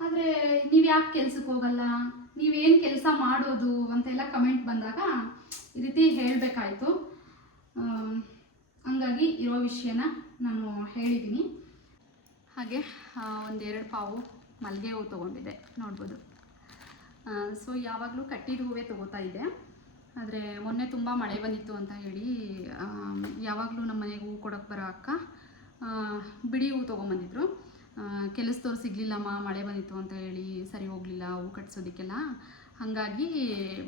ಆದರೆ ನೀವು ಯಾಕೆ ಕೆಲ್ಸಕ್ಕೆ ಹೋಗಲ್ಲ? ನೀವೇನು ಕೆಲಸ ಮಾಡೋದು ಅಂತೆಲ್ಲ ಕಮೆಂಟ್ ಬಂದಾಗ ಈ ರೀತಿ ಹೇಳಬೇಕಾಯ್ತು. ಹಂಗಾಗಿ ಇರೋ ವಿಷಯನ ನಾನು ಹೇಳಿದ್ದೀನಿ ಹಾಗೆ ಒಂದೆರಡು ಪಾವು ಮಲ್ಲಿಗೆ ಹೂವು ತೊಗೊಂಡಿದ್ದೆ. ನೋಡ್ಬೋದು. ಸೊ ಯಾವಾಗಲೂ ಕಟ್ಟಿದ ಹೂವೇ ತೊಗೋತಾ ಇದ್ದೆ. ಆದರೆ ಮೊನ್ನೆ ತುಂಬ ಮಳೆ ಬಂದಿತ್ತು ಅಂತ ಹೇಳಿ ಯಾವಾಗಲೂ ನಮ್ಮ ಮನೆಗೆ ಹೂವು ಕೊಡೋಕ್ಕೆ ಬರೋ ಅಕ್ಕ ಬಿಡಿ ಹೂವು ತೊಗೊಂಬಂದಿದ್ರು. ಕೆಲಸದವ್ರು ಸಿಗಲಿಲ್ಲಮ್ಮ, ಮಳೆ ಬಂದಿತ್ತು ಅಂತ ಹೇಳಿ ಸರಿ ಹೋಗಲಿಲ್ಲ ಹೂವು ಕಟ್ಸೋದಕ್ಕೆಲ್ಲ. ಹಾಗಾಗಿ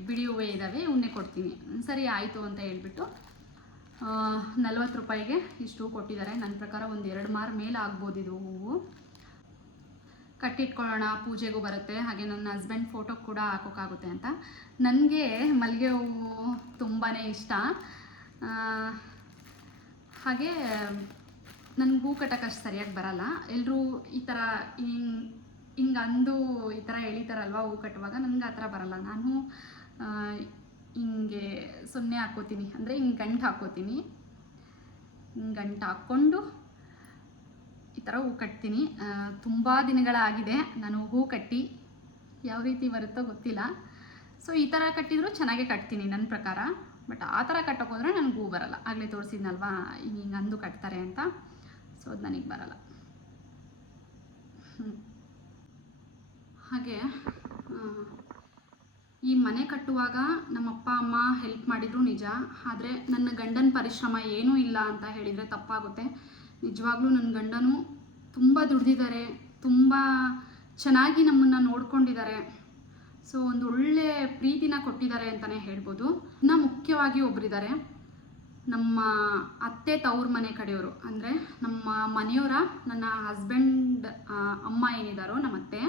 ಬಿಡಿ ಹೂವೇ ಇದ್ದಾವೆ ಉನ್ನೆ ಕೊಡ್ತೀನಿ. ಸರಿ, ಆಯಿತು ಅಂತ ಹೇಳ್ಬಿಟ್ಟು ನಲ್ವತ್ತು ರೂಪಾಯಿಗೆ ಇಷ್ಟು ಕೊಟ್ಟಿದ್ದಾರೆ. ನನ್ನ ಪ್ರಕಾರ ಒಂದು ಎರಡು ಮಾರು ಮೇಲೆ ಆಗ್ಬೋದು ಇದು ಹೂವು. ಕಟ್ಟಿಟ್ಕೊಳ್ಳೋಣ, ಪೂಜೆಗೂ ಬರುತ್ತೆ. ಹಾಗೆ ನನ್ನ ಹಸ್ಬೆಂಡ್ ಫೋಟೋ ಕೂಡ ಹಾಕೋಕ್ಕಾಗುತ್ತೆ ಅಂತ. ನನಗೆ ಮಲ್ಲಿಗೆ ಹೂವು ತುಂಬಾ ಇಷ್ಟ. ಹಾಗೆ ನನಗೆ ಹೂ ಸರಿಯಾಗಿ ಬರಲ್ಲ. ಎಲ್ಲರೂ ಈ ಥರ ಹಿಂಗೆ ಹಿಂಗೆ ಅಂದು ಈ ಥರ ಎಳಿತಾರಲ್ವ ಹೂ ಕಟ್ಟುವಾಗ? ನನಗೆ ಆ ಥರ ಬರಲ್ಲ. ನಾನು ಹಿಂಗೆ ಸೊನ್ನೆ ಹಾಕೋತೀನಿ ಅಂದರೆ ಹಿಂಗೆ ಗಂಟು ಹಾಕ್ಕೋತೀನಿ. ಹಿಂಗೆ ಗಂಟು ಹಾಕ್ಕೊಂಡು ಈ ಥರ ಹೂ ಕಟ್ತೀನಿ. ತುಂಬ ದಿನಗಳಾಗಿದೆ. ನಾನು ಹೂ ಕಟ್ಟಿ ಯಾವ ರೀತಿ ಬರುತ್ತೋ ಗೊತ್ತಿಲ್ಲ. ಸೊ ಈ ಥರ ಕಟ್ಟಿದರೂ ಚೆನ್ನಾಗೇ ಕಟ್ತೀನಿ ನನ್ನ ಪ್ರಕಾರ. ಬಟ್ ಆ ಥರ ಕಟ್ಟೋಕ್ಕೋದ್ರೆ ನನಗೆ ಹೂ ಬರಲ್ಲ. ಆಗಲೇ ತೋರಿಸಿದ್ನಲ್ವಾ? ಹಿಂಗೆ ಅಂದು ಕಟ್ತಾರೆ ಅಂತ. ಸೊ ಅದು ನನಗೆ ಬರಲ್ಲ. ಹಾಗೆ ಈ ಮನೆ ಕಟ್ಟುವಾಗ ನಮ್ಮ ಅಪ್ಪ ಅಮ್ಮ ಹೆಲ್ಪ್ ಮಾಡಿದ್ರು ನಿಜ. ಆದರೆ ನನ್ನ ಗಂಡನ ಪರಿಶ್ರಮ ಏನೂ ಇಲ್ಲ ಅಂತ ಹೇಳಿದರೆ ತಪ್ಪಾಗುತ್ತೆ. ನಿಜವಾಗ್ಲೂ ನನ್ನ ಗಂಡನು ತುಂಬ ದುಡ್ದಿದ್ದಾರೆ, ತುಂಬ ಚೆನ್ನಾಗಿ ನಮ್ಮನ್ನು ನೋಡ್ಕೊಂಡಿದ್ದಾರೆ. ಸೊ ಒಂದು ಒಳ್ಳೆ ಪ್ರೀತಿನ ಕೊಟ್ಟಿದ್ದಾರೆ ಅಂತಲೇ ಹೇಳ್ಬೋದು. ಇನ್ನು ಮುಖ್ಯವಾಗಿ ಒಬ್ಬರಿದ್ದಾರೆ ನಮ್ಮ ಅತ್ತೆ ತವ್ರ ಮನೆ ಕಡೆಯವರು. ಅಂದರೆ ನಮ್ಮ ಮನೆಯವರ ನನ್ನ ಹಸ್ಬೆಂಡ್ ಅಮ್ಮ ಏನಿದ್ದಾರೋ ನಮ್ಮ ಅತ್ತೆ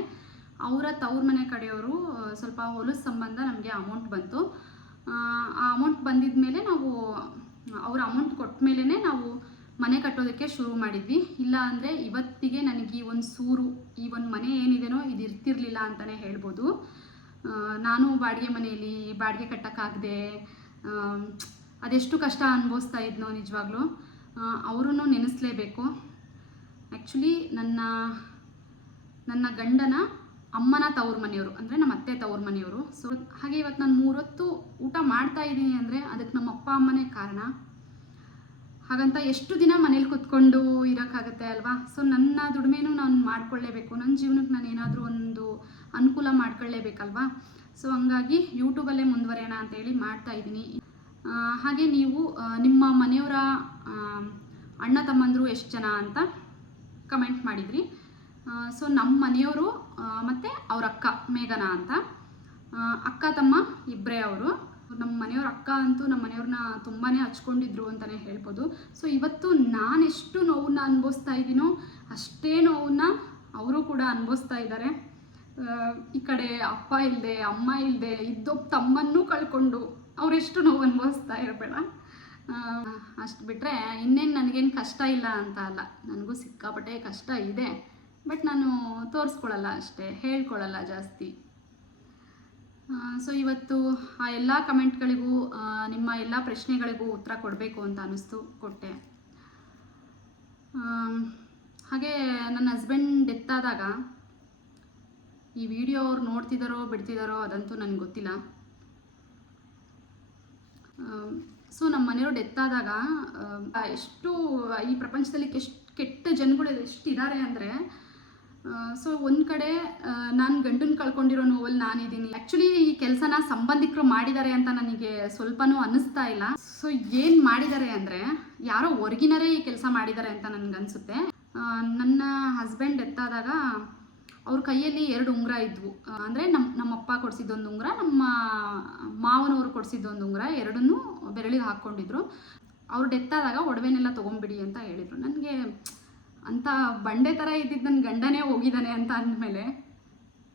ಅವರ ತವ್ರ ಮನೆ ಕಡೆಯವರು ಸ್ವಲ್ಪ ಹೊಲಸು ಸಂಬಂಧ ನಮಗೆ ಅಮೌಂಟ್ ಬಂತು. ಆ ಅಮೌಂಟ್ ಬಂದಿದ ಮೇಲೆ ನಾವು, ಅವ್ರ ಅಮೌಂಟ್ ಕೊಟ್ಟ ಮೇಲೇ ನಾವು ಮನೆ ಕಟ್ಟೋದಕ್ಕೆ ಶುರು ಮಾಡಿದ್ವಿ. ಇಲ್ಲ ಅಂದರೆ ಇವತ್ತಿಗೆ ನನಗೆ ಈ ಒಂದು ಸೂರು, ಈ ಒಂದು ಮನೆ ಏನಿದೆನೋ ಇದು ಇರ್ತಿರ್ಲಿಲ್ಲ ಅಂತಲೇ ಹೇಳ್ಬೋದು. ನಾನು ಬಾಡಿಗೆ ಮನೆಯಲ್ಲಿ ಬಾಡಿಗೆ ಕಟ್ಟೋಕ್ಕಾಗದೆ ಅದೆಷ್ಟು ಕಷ್ಟ ಅನುಭವಿಸ್ತಾ ಇದ್ನೋ ನಿಜವಾಗ್ಲೂ ಅವರನ್ನು ನೆನೆಸ್ಲೇಬೇಕು. ಆ್ಯಕ್ಚುಲಿ ನನ್ನ ನನ್ನ ಗಂಡನ ಅಮ್ಮನ ತವ್ರ ಮನೆಯವರು, ಅಂದರೆ ನಮ್ಮ ಅತ್ತೆ ತವ್ರ ಮನೆಯವರು. ಸೊ ಹಾಗೆ ಇವತ್ತು ನಾನು ಮೂರೊತ್ತು ಊಟ ಮಾಡ್ತಾ ಇದ್ದೀನಿ ಅಂದರೆ ಅದಕ್ಕೆ ನಮ್ಮ ಅಪ್ಪ ಅಮ್ಮನೇ ಕಾರಣ. ಹಾಗಂತ ಎಷ್ಟು ದಿನ ಮನೇಲಿ ಕುತ್ಕೊಂಡು ಇರೋಕ್ಕಾಗತ್ತೆ ಅಲ್ವಾ? ಸೊ ನನ್ನ ದುಡಿಮೆನೂ ನಾನು ಮಾಡ್ಕೊಳ್ಳೇಬೇಕು. ನನ್ನ ಜೀವನಕ್ಕೆ ನಾನು ಏನಾದರೂ ಒಂದು ಅನುಕೂಲ ಮಾಡ್ಕೊಳ್ಳೇಬೇಕಲ್ವಾ? ಸೊ ಹಂಗಾಗಿ ಯೂಟ್ಯೂಬಲ್ಲೇ ಅಂತ ಅಂತೇಳಿ ಮಾಡ್ತಾ ಇದ್ದೀನಿ. ಹಾಗೆ ನೀವು ನಿಮ್ಮ ಮನೆಯವರ ಅಣ್ಣ ತಮ್ಮಂದರು ಎಷ್ಟು ಜನ ಅಂತ ಕಮೆಂಟ್ ಮಾಡಿದ್ರಿ. ಸೊ ನಮ್ಮ ಮನೆಯವರು ಮತ್ತು ಅವ್ರ ಅಕ್ಕ ಮೇಘನ ಅಂತ. ಅಕ್ಕ, ತಮ್ಮ ಇಬ್ಬರೇ ಅವರು. ನಮ್ಮ ಮನೆಯವ್ರ ಅಕ್ಕ ಅಂತೂ ನಮ್ಮ ಮನೆಯವ್ರನ್ನ ತುಂಬಾ ಹಚ್ಕೊಂಡಿದ್ರು ಅಂತಲೇ ಹೇಳ್ಬೋದು. ಸೊ ಇವತ್ತು ನಾನೆಷ್ಟು ನೋವನ್ನ ಅನುಭವಿಸ್ತಾ ಇದ್ದೀನೋ ಅಷ್ಟೇ ನೋವನ್ನ ಅವರು ಕೂಡ ಅನುಭವಿಸ್ತಾ ಇದ್ದಾರೆ. ಈ ಕಡೆ ಅಪ್ಪ ಇಲ್ಲದೆ ಅಮ್ಮ ಇಲ್ಲದೆ ಇದ್ದೊಬ್ಬ ತಮ್ಮನ್ನೂ ಕಳ್ಕೊಂಡು ಅವರೆಷ್ಟು ನೋವು ಅನುಭವಿಸ್ತಾ ಇರಬೇಡ. ಅಷ್ಟು ಬಿಟ್ಟರೆ ಇನ್ನೇನು ನನಗೇನು ಕಷ್ಟ ಇಲ್ಲ ಅಂತ ಅಲ್ಲ. ನನಗೂ ಸಿಕ್ಕಾಪಟ್ಟೆ ಕಷ್ಟ ಇದೆ. ಬಟ್ ನಾನು ತೋರಿಸ್ಕೊಳ್ಳಲ್ಲ ಅಷ್ಟೇ ಹೇಳ್ಕೊಳ್ಳಲ್ಲ ಜಾಸ್ತಿ. ಸೊ ಇವತ್ತು ಆ ಎಲ್ಲ ಕಮೆಂಟ್ಗಳಿಗೂ ನಿಮ್ಮ ಎಲ್ಲ ಪ್ರಶ್ನೆಗಳಿಗೂ ಉತ್ತರ ಕೊಡಬೇಕು ಅಂತ ಅನ್ನಿಸ್ತು ಕೊಟ್ಟೆ. ಹಾಗೆ ನನ್ನ ಹಸ್ಬೆಂಡ್ ಡೆತ್ ಆದಾಗ, ಈ ವಿಡಿಯೋ ಅವ್ರು ನೋಡ್ತಿದ್ದಾರೋ ಬಿಡ್ತಿದ್ದಾರೋ ಅದಂತೂ ನನಗೆ ಗೊತ್ತಿಲ್ಲ. ಸೊ ನಮ್ಮ ಮನೆಯವರು ಡೆತ್ ಆದಾಗ ಎಷ್ಟು, ಈ ಪ್ರಪಂಚದಲ್ಲಿ ಎಷ್ಟು ಕೆಟ್ಟ ಜನಗಳು ಎಷ್ಟಿದ್ದಾರೆ ಅಂದರೆ ಸೊ ಒಂದು ಕಡೆ ನಾನು ಗಂಡನ ಕಳ್ಕೊಂಡಿರೋ ನೋವಲ್ಲಿ ನಾನಿದ್ದೀನಿ ಆ್ಯಕ್ಚುಲಿ ಈ ಕೆಲಸನ ಸಂಬಂಧಿಕರು ಮಾಡಿದ್ದಾರೆ ಅಂತ ನನಗೆ ಸ್ವಲ್ಪನೂ ಅನ್ನಿಸ್ತಾ ಇಲ್ಲ. ಸೊ ಏನು ಮಾಡಿದ್ದಾರೆ ಅಂದರೆ, ಯಾರೋ ಹೊರಗಿನರೇ ಈ ಕೆಲಸ ಮಾಡಿದ್ದಾರೆ ಅಂತ ನನಗನ್ಸುತ್ತೆ. ನನ್ನ ಹಸ್ಬೆಂಡ್ ಡೆತ್ ಆದಾಗ ಅವ್ರ ಕೈಯಲ್ಲಿ ಎರಡು ಉಂಗುರ ಇದ್ವು. ಅಂದರೆ ನಮ್ಮ ನಮ್ಮಪ್ಪ ಕೊಡಿಸಿದ್ದೊಂದು ಉಂಗುರ, ನಮ್ಮ ಮಾವನವರು ಕೊಡಿಸಿದ್ದೊಂದು ಉಂಗುರ, ಎರಡನ್ನೂ ಬೆರಳಿಗೆ ಹಾಕ್ಕೊಂಡಿದ್ರು. ಅವ್ರು ಡೆತ್ ಆದಾಗ ಒಡವೆನೆಲ್ಲ ತೊಗೊಂಬಿಡಿ ಅಂತ ಹೇಳಿದರು. ನನಗೆ ಅಂತ ಬಂಡೆ ಥರ ಇದ್ದಿದ್ದು ನನ್ನ ಗಂಡನೇ ಹೋಗಿದ್ದಾನೆ ಅಂತ ಅಂದಮೇಲೆ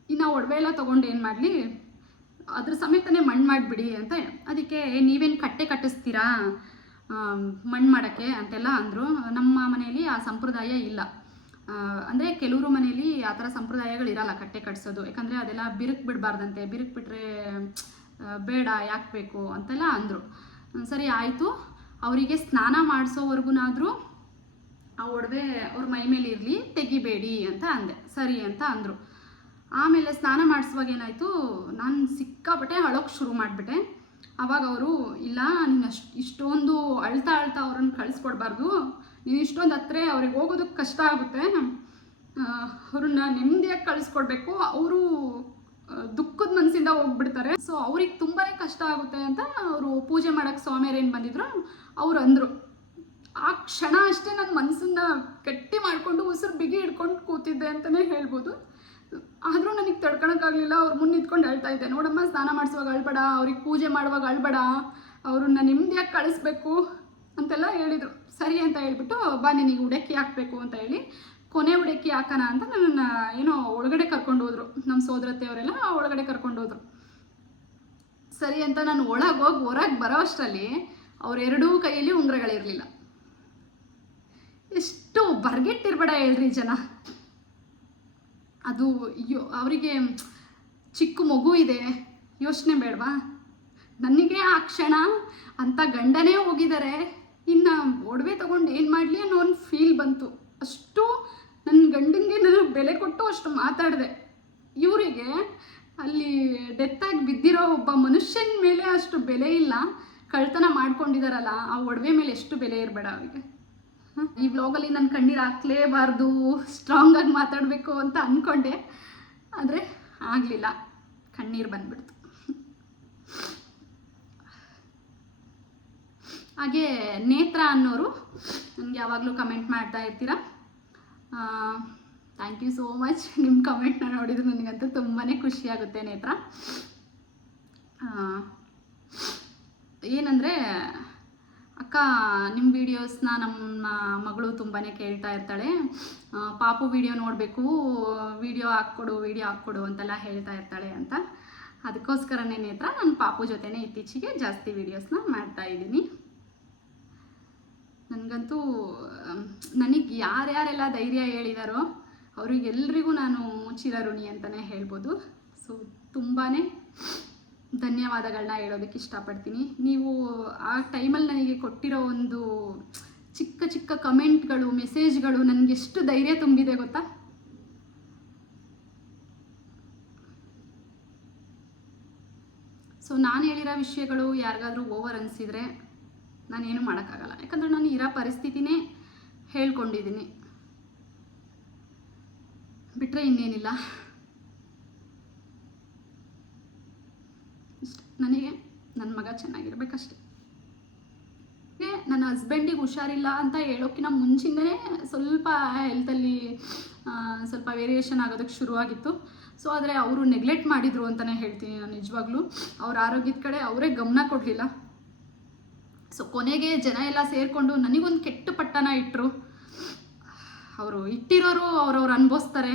ಇನ್ನು ಒಡವೆ ಎಲ್ಲ ತೊಗೊಂಡು ಏನು ಮಾಡಲಿ, ಅದ್ರ ಸಮೇತನೇ ಮಣ್ಣು ಮಾಡಿಬಿಡಿ ಅಂತ ಅದಕ್ಕೆ ನೀವೇನು ಕಟ್ಟೆ ಕಟ್ಟಿಸ್ತೀರಾ? ಮಣ್ಣು ಮಾಡೋಕ್ಕೆ? ಅಂತೆಲ್ಲ ಅಂದರು. ನಮ್ಮ ಮನೆಯಲ್ಲಿ ಆ ಸಂಪ್ರದಾಯ ಇಲ್ಲ. ಅಂದರೆ ಕೆಲವರು ಮನೆಯಲ್ಲಿ ಆ ಥರ ಸಂಪ್ರದಾಯಗಳಿರಲ್ಲ ಕಟ್ಟೆ ಕಟ್ಟಿಸೋದು ಯಾಕಂದರೆ ಅದೆಲ್ಲ ಬಿರುಕು ಬಿಡಬಾರ್ದಂತೆ. ಬಿರುಕು ಬಿಟ್ಟರೆ ಬೇಡ, ಯಾಕೆ ಬೇಕು ಅಂತೆಲ್ಲ ಅಂದರು. ಸರಿ, ಆಯಿತು. ಅವರಿಗೆ ಸ್ನಾನ ಮಾಡಿಸೋವರೆಗುನಾದರೂ ಆ ಒಡವೆ ಅವ್ರ ಮೈ ಮೇಲೆ ಇರಲಿ, ತೆಗಿಬೇಡಿ ಅಂತ ಅಂದೆ. ಸರಿ ಅಂತ ಅಂದರು. ಆಮೇಲೆ ಸ್ನಾನ ಮಾಡಿಸುವಾಗ ಏನಾಯಿತು, ನಾನು ಸಿಕ್ಕಾಪಟ್ಟೆ ಅಳೋಕೆ ಶುರು ಮಾಡಿಬಿಟ್ಟೆ. ಅವಾಗ ಅವರು, ಇಲ್ಲ, ನೀನು ಅಷ್ಟು, ಇಷ್ಟೊಂದು ಅಳ್ತಾ ಅಳ್ತಾ ಅವ್ರನ್ನ ಕಳಿಸ್ಕೊಡ್ಬಾರ್ದು. ನೀನು ಇಷ್ಟೊಂದು ಹತ್ರ ಅವ್ರಿಗೆ ಹೋಗೋದಕ್ಕೆ ಕಷ್ಟ ಆಗುತ್ತೆ. ಅವ್ರನ್ನ ನೆಮ್ಮದಿಯಾಗಿ ಕಳಿಸ್ಕೊಡ್ಬೇಕು. ಅವರು ದುಃಖದ ಮನಸ್ಸಿಂದ ಹೋಗ್ಬಿಡ್ತಾರೆ. ಸೊ ಅವ್ರಿಗೆ ತುಂಬಾ ಕಷ್ಟ ಆಗುತ್ತೆ ಅಂತ ಅವರು ಪೂಜೆ ಮಾಡೋಕ್ಕೆ ಸ್ವಾಮಿಯರೇನು ಬಂದಿದ್ರು, ಅವ್ರು ಅಂದರು. ಆ ಕ್ಷಣ ಅಷ್ಟೇ ನನ್ನ ಮನಸ್ಸನ್ನ ಗಟ್ಟಿ ಮಾಡಿಕೊಂಡು ಉಸಿರು ಬಿಗಿ ಹಿಡ್ಕೊಂಡು ಕೂತಿದ್ದೆ ಅಂತಲೇ ಹೇಳ್ಬೋದು. ಆದರೂ ನನಗೆ ತಡ್ಕೊಳಕ್ಕಾಗಲಿಲ್ಲ ಅವ್ರ ಮುಂದೆ ನಿಂತ್ಕೊಂಡು ಹೇಳ್ತಾ ಇದ್ದೆ, ನೋಡಮ್ಮ, ಸ್ನಾನ ಮಾಡಿಸುವಾಗ ಅಳ್ಬೇಡ, ಅವ್ರಿಗೆ ಪೂಜೆ ಮಾಡುವಾಗ ಅಳ್ಬೇಡ, ಅವ್ರನ್ನ ನೆಮ್ಮದಿಯಾಗಿ ಕಳಿಸ್ಬೇಕು ಅಂತೆಲ್ಲ ಹೇಳಿದರು. ಸರಿ ಅಂತ ಹೇಳ್ಬಿಟ್ಟು, ಬಾ, ನಿನಗೆ ಉಡಕ್ಕಿ ಹಾಕಬೇಕು ಅಂತ ಹೇಳಿ ಕೊನೆ ಉಡಕ್ಕಿ ಹಾಕೋಣ ಅಂತ ನನ್ನನ್ನು ಏನೋ ಒಳಗಡೆ ಕರ್ಕೊಂಡು ಹೋದ್ರು. ನಮ್ಮ ಸೋದರತ್ತೆಯವರೆಲ್ಲ ಒಳಗಡೆ ಕರ್ಕೊಂಡು ಹೋದ್ರು. ಸರಿ ಅಂತ ನಾನು ಒಳಗೆ ಹೋಗಿ, ಹೊರಗೆ ಬರೋ ಅಷ್ಟರಲ್ಲಿ ಅವರೆರಡೂ ಕೈಯಲ್ಲಿ ಉಂಗುರಗಳಿರಲಿಲ್ಲ. ಎಷ್ಟು ಬರ್ಗೆಟ್ಟಿರ್ಬೇಡ ಹೇಳ್ರಿ ಜನ. ಅದು ಯೋ, ಅವರಿಗೆ ಚಿಕ್ಕ ಮಗು ಇದೆ, ಯೋಚನೆ ಬೇಡವಾ? ನನಗೆ ಆ ಕ್ಷಣ ಅಂತ ಗಂಡನೇ ಹೋಗಿದ್ದಾರೆ, ಇನ್ನು ಒಡವೆ ತೊಗೊಂಡು ಏನು ಮಾಡಲಿ ಅನ್ನೋ ಒಂದು ಫೀಲ್ ಬಂತು. ಅಷ್ಟು ನನ್ನ ಗಂಡನಿಗೆ ನನಗೆ ಬೆಲೆ ಕೊಟ್ಟು ಅಷ್ಟು ಮಾತಾಡಿದೆ. ಇವರಿಗೆ ಅಲ್ಲಿ ಡೆತ್ತಾಗಿ ಬಿದ್ದಿರೋ ಒಬ್ಬ ಮನುಷ್ಯನ ಮೇಲೆ ಅಷ್ಟು ಬೆಲೆ ಇಲ್ಲ, ಕಳ್ತನ ಮಾಡ್ಕೊಂಡಿದಾರಲ್ಲ, ಆ ಒಡವೆ ಮೇಲೆ ಎಷ್ಟು ಬೆಲೆ ಇರಬೇಡ ಅವರಿಗೆ. ಈ ವ್ಲಾಗಲ್ಲಿ ನನ್ನ ಕಣ್ಣೀರು ಹಾಕ್ಲೇಬಾರ್ದು ಸ್ಟ್ರಾಂಗಾಗಿ ಮಾತಾಡಬೇಕು ಅಂತ ಅಂದ್ಕೊಂಡೆ ಆದರೆ ಆಗಲಿಲ್ಲ. ಕಣ್ಣೀರು ಬಂದ್ಬಿಡ್ತು. ಹಾಗೆ ನೇತ್ರ ಅನ್ನೋರು ನನಗೆ ಯಾವಾಗಲೂ ಕಮೆಂಟ್ ಮಾಡ್ತಾ ಇರ್ತೀರಾ? ಥ್ಯಾಂಕ್ ಯು ಸೋ ಮಚ್ ನಿಮ್ಮ ಕಮೆಂಟ್ನ ನೋಡಿದ್ರೆ ನನಗಂತೂ ತುಂಬಾ ಖುಷಿಯಾಗುತ್ತೆ ನೇತ್ರ. ಏನಂದರೆ ಅಕ್ಕ ನಿಮ್ಮ ವೀಡಿಯೋಸ್ನ ನಮ್ಮ ಮಗಳು ತುಂಬಾ ಕೇಳ್ತಾ ಇರ್ತಾಳೆ. ಪಾಪು ವಿಡಿಯೋ ನೋಡಬೇಕು ವಿಡಿಯೋ ಹಾಕ್ಕೊಡು ವಿಡಿಯೋ ಹಾಕ್ಕೊಡು ಅಂತೆಲ್ಲ ಹೇಳ್ತಾ ಇರ್ತಾಳೆ ಅಂತ. ಅದಕ್ಕೋಸ್ಕರನೇ ನೇತ್ರ ನಾನು ಪಾಪು ಜೊತೆನೇ ಇತ್ತೀಚೆಗೆ ಜಾಸ್ತಿ ವೀಡಿಯೋಸ್ನ ಮಾಡ್ತಾ ಇದ್ದೀನಿ. ನನಗಂತೂ, ನನಗೆ ಯಾರ್ಯಾರೆಲ್ಲ ಧೈರ್ಯ ಹೇಳಿದಾರೋ, ಅವರಿಗೆಲ್ರಿಗೂ ನಾನು ಚಿರಋಣಿ ಅಂತಲೇ ಹೇಳ್ಬೋದು. ಸೊ ತುಂಬಾ ಧನ್ಯವಾದಗಳನ್ನ ಹೇಳೋದಕ್ಕೆ ಇಷ್ಟಪಡ್ತೀನಿ. ನೀವು ಆ ಟೈಮಲ್ಲಿ ನನಗೆ ಕೊಟ್ಟಿರೋ ಒಂದು ಚಿಕ್ಕ ಚಿಕ್ಕ ಕಮೆಂಟ್ಗಳು, ಮೆಸೇಜ್ಗಳು ನನಗೆ ಎಷ್ಟು ಧೈರ್ಯ ತುಂಬಿದೆ ಗೊತ್ತಾ? ಸೊ ನಾನು ಹೇಳಿರೋ ವಿಷಯಗಳು ಯಾರಿಗಾದರೂ ಓವರ್ ಅನಿಸಿದರೆ ನಾನೇನು ಮಾಡೋಕ್ಕಾಗಲ್ಲ. ಯಾಕಂದರೆ ನಾನು ಇರೋ ಪರಿಸ್ಥಿತಿನೇ ಹೇಳ್ಕೊಂಡಿದ್ದೀನಿ. ಬಿಟ್ಟರೆ ಇನ್ನೇನಿಲ್ಲ ಇಷ್ಟೆ. ನನಗೆ ನನ್ನ ಮಗ ಚೆನ್ನಾಗಿರ್ಬೇಕಷ್ಟೆ. ನನ್ನ ಹಸ್ಬೆಂಡಿಗೆ ಹುಷಾರಿಲ್ಲ ಅಂತ ಹೇಳೋಕ್ಕಿಂತ ಮುಂಚಿಂದನೇ ಸ್ವಲ್ಪ ಹೆಲ್ತಲ್ಲಿ ಸ್ವಲ್ಪ ವೇರಿಯೇಷನ್ ಆಗೋದಕ್ಕೆ ಶುರುವಾಗಿತ್ತು. ಸೊ ಆದರೆ ಅವರು ನೆಗ್ಲೆಕ್ಟ್ ಮಾಡಿದರು ಅಂತಲೇ ಹೇಳ್ತೀನಿ ನಾನು ನಿಜವಾಗ್ಲೂ. ಅವ್ರ ಆರೋಗ್ಯದ ಕಡೆ ಅವರೇ ಗಮನ ಕೊಡಲಿಲ್ಲ. ಸೊ ಕೊನೆಗೆ ಜನ ಎಲ್ಲ ಸೇರಿಕೊಂಡು ನನಗೊಂದು ಕೆಟ್ಟ ಪಟ್ಟನ ಇಟ್ಟರು ಅವರು ಇಟ್ಟಿರೋರು ಅವ್ರವ್ರು ಅನುಭವಿಸ್ತಾರೆ.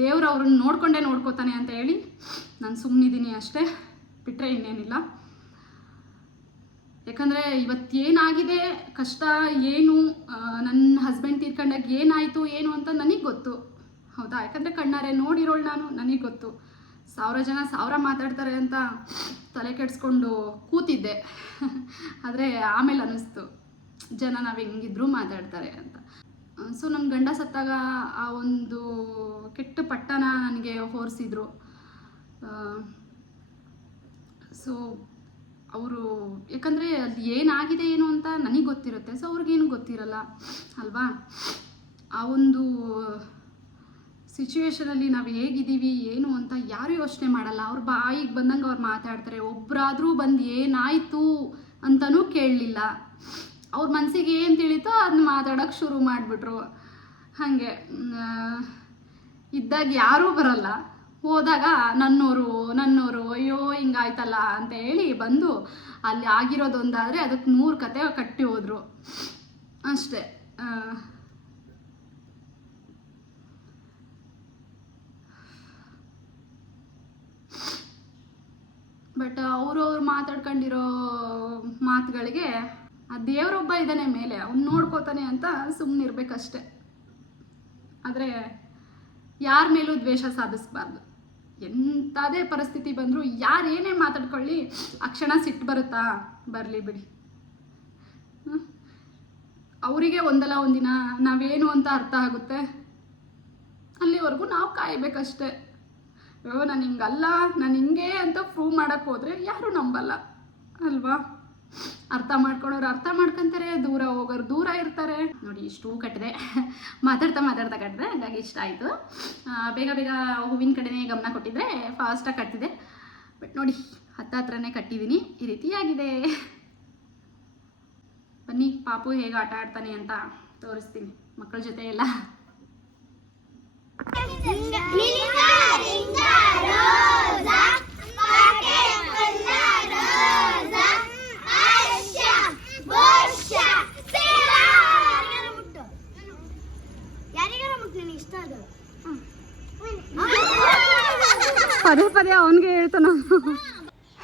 ದೇವ್ರು ಅವ್ರನ್ನ ನೋಡ್ಕೊಂಡೇ ನೋಡ್ಕೋತಾನೆ ಅಂತ ಹೇಳಿ ನಾನು ಸುಮ್ಮನಿದ್ದೀನಿ ಅಷ್ಟೇ. ಬಿಟ್ಟರೆ ಇನ್ನೇನಿಲ್ಲ. ಯಾಕಂದರೆ ಇವತ್ತೇನಾಗಿದೆ, ಕಷ್ಟ, ಏನು ನನ್ನ ಹಸ್ಬೆಂಡ್ ತೀರ್ಕೊಂಡಾಗ ಏನಾಯಿತು, ಏನು ಅಂತ ನನಗೆ ಗೊತ್ತು. ಹೌದಾ? ಯಾಕಂದರೆ ಕಣ್ಣಾರೆ ನೋಡಿರೋಳು ನಾನು, ನನಗೆ ಗೊತ್ತು. ಸಾವಿರ ಜನ ಸಾವಿರ ಮಾತಾಡ್ತಾರೆ ಅಂತ ತಲೆ ಕೆಡಿಸ್ಕೊಂಡು ಕೂತಿದ್ದೆ. ಆದರೆ ಆಮೇಲೆ ಅನ್ನಿಸ್ತು, ಜನ ನಾವು ಹೆಂಗಿದ್ರು ಮಾತಾಡ್ತಾರೆ ಅಂತ. ಸೊ ನನ್ನ ಗಂಡ ಸತ್ತಾಗ ಆ ಒಂದು ಕೆಟ್ಟ ಪಟ್ಟನ ನನಗೆ ಹೊರಿಸಿದ್ರು. ಸೊ ಅವರು, ಯಾಕಂದರೆ ಅದು ಏನಾಗಿದೆ ಏನು ಅಂತ ನನಗೆ ಗೊತ್ತಿರುತ್ತೆ. ಸೊ ಅವ್ರಿಗೇನು ಗೊತ್ತಿರಲ್ಲ, ಅಲ್ವಾ? ಆ ಒಂದು ಸಿಚುವೇಶನಲ್ಲಿ ನಾವು ಹೇಗಿದ್ದೀವಿ, ಏನು ಅಂತ ಯಾರೂ ಯೋಚನೆ ಮಾಡಲ್ಲ. ಅವ್ರ ಬಾಯಿಗೆ ಬಂದಂಗೆ ಅವ್ರು ಮಾತಾಡ್ತಾರೆ. ಒಬ್ಬರಾದರೂ ಬಂದು ಏನಾಯಿತು ಅಂತಲೂ ಕೇಳಲಿಲ್ಲ. ಅವ್ರ ಮನಸ್ಸಿಗೆ ಏನು ತಿಳಿತೋ ಅದನ್ನ ಮಾತಾಡೋಕ್ಕೆ ಶುರು ಮಾಡಿಬಿಟ್ರು. ಹಾಗೆ ಇದ್ದಾಗ ಯಾರೂ ಬರಲ್ಲ. ಹೋದಾಗ ನನ್ನೂರು ನನ್ನೂರು, ಅಯ್ಯೋ, ಹಿಂಗಾಯ್ತಲ್ಲ ಅಂತ ಹೇಳಿ ಬಂದು ಅಲ್ಲಿ ಆಗಿರೋದೊಂದಾದರೆ ಅದಕ್ಕೆ ನೂರು ಕತೆ ಕಟ್ಟಿ ಹೋದರು. ಅಷ್ಟೇ. ಬಟ್ ಅವರು ಅವ್ರು ಮಾತಾಡ್ಕೊಂಡಿರೋ ಮಾತುಗಳಿಗೆ ಆ ದೇವರೊಬ್ಬ ಇದ್ದಾನೆ ಮೇಲೆ, ಅವ್ನು ನೋಡ್ಕೋತಾನೆ ಅಂತ ಸುಮ್ಮನಿರ್ಬೇಕಷ್ಟೆ ಆದರೆ ಯಾರ ಮೇಲೂ ದ್ವೇಷ ಸಾಧಿಸ್ಬಾರ್ದು. ಎಂಥದೇ ಪರಿಸ್ಥಿತಿ ಬಂದರೂ ಯಾರು ಏನೇ ಮಾತಾಡ್ಕೊಳ್ಳಿ, ಆ ಕ್ಷಣ ಸಿಟ್ಟು ಬರುತ್ತಾ? ಬರಲಿ ಬಿಡಿ? ಅವರಿಗೆ ಒಂದಲ್ಲ ಒಂದಿನ ನಾವೇನು ಅಂತ ಅರ್ಥ ಆಗುತ್ತೆ? ಅಲ್ಲಿವರೆಗೂ ನಾವು ಕಾಯಬೇಕಷ್ಟೆ. ಅಯ್ಯೋ, ನಾನು ಹಿಂಗಲ್ಲ, ನಾನು ಹಿಂಗೆ ಅಂತ ಪ್ರೂವ್ ಮಾಡೋಕ್ಕೆ ಹೋದರೆ ಯಾರೂ ನಂಬಲ್ಲ. ಅಲ್ವಾ? ಅರ್ಥ ಮಾಡ್ಕೊಳೋರು ಅರ್ಥ ಮಾಡ್ಕೊಂತಾರೆ, ದೂರ ಹೋಗೋರು ದೂರ ಇರ್ತಾರೆ. ನೋಡಿ ಇಷ್ಟು ಹೂ ಕಟ್ಟಿದೆ. [laughs] ಮಾತಾಡ್ತಾ ಮಾತಾಡ್ತಾ ಕಟ್ಟಿದೆ, ಹಾಗಾಗಿ ಇಷ್ಟ ಆಯಿತು. ಬೇಗ ಬೇಗ ಹೂವಿನ ಕಡೆನೇ ಗಮನ ಕೊಟ್ಟಿದ್ರೆ ಫಾಸ್ಟಾಗಿ ಕಟ್ಟಿದೆ ಬಟ್ ನೋಡಿ, ಹತ್ತ ಹತ್ರನೇ ಕಟ್ಟಿದ್ದೀನಿ ಈ ರೀತಿಯಾಗಿದೆ ಬನ್ನಿ, ಪಾಪು ಹೇಗೆ ಆಟ ಆಡ್ತಾನೆ ಅಂತ ತೋರಿಸ್ತೀನಿ ಮಕ್ಕಳ ಜೊತೆ ಎಲ್ಲ. ಪದೇ ಪದೇ ಅವನಿಗೆ ಹೇಳ್ತಾನ.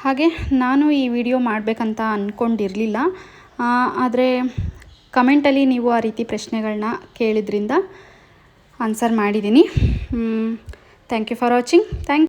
ಹಾಗೆ ನಾನು ಈ ವಿಡಿಯೋ ಮಾಡಬೇಕಂತ ಅಂದ್ಕೊಂಡಿರಲಿಲ್ಲ ಆದರೆ ಕಮೆಂಟಲ್ಲಿ ನೀವು ಆ ರೀತಿ ಪ್ರಶ್ನೆಗಳನ್ನ ಕೇಳಿದ್ರಿಂದ ಆನ್ಸರ್ ಮಾಡಿದ್ದೀನಿ. Thank you for watching thank